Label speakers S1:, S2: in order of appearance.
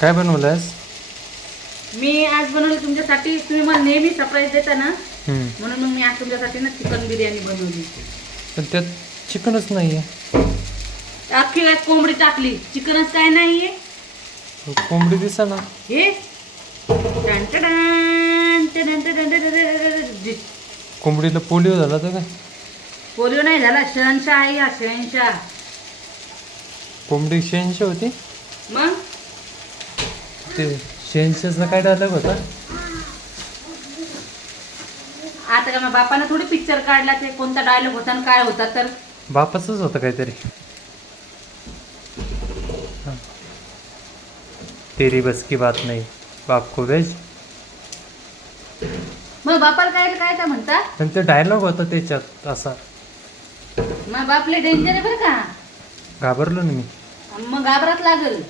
S1: काय बनवलंस
S2: मी आज बनवली तुमच्यासाठी तुम्ही मला नेहमी सरप्राईज देता ना
S1: हम्म.
S2: म्हणून मग मी आज तुमच्यासाठी ना चिकन बिर्याणी बनवली
S1: पण त्यात चिकनच नाही आहे
S2: अख्खी काय कोंबडी टाकली चिकनच काय नाहीये
S1: कोंबडी दिसा ना
S2: हे टन टडन, टडन टडन टडन टडन. जी-
S1: कोंबडीला पोलिओ झाला तर काय
S2: पोलिओ नाही झाला शहनशाह आहे हा शहनशाह
S1: कोंबडी शेनशे होती
S2: मग
S1: ते शेनशेचा काय डायलॉग होता
S2: आता. का मग बापानं थोडी पिक्चर काढला ते कोणता डायलॉग होता आणि काय होता तर?
S1: बापाच होतं काहीतरी. हा. तेरी बस की बात नाही बाप को वेज
S2: मग बापाला काय काय काय म्हणता?
S1: पण ते डायलॉग होता त्याच्यात असा.
S2: मग बापले डेंजर आहे बरं का?
S1: घाबरलो ना मी.
S2: मग घाबरात लागल.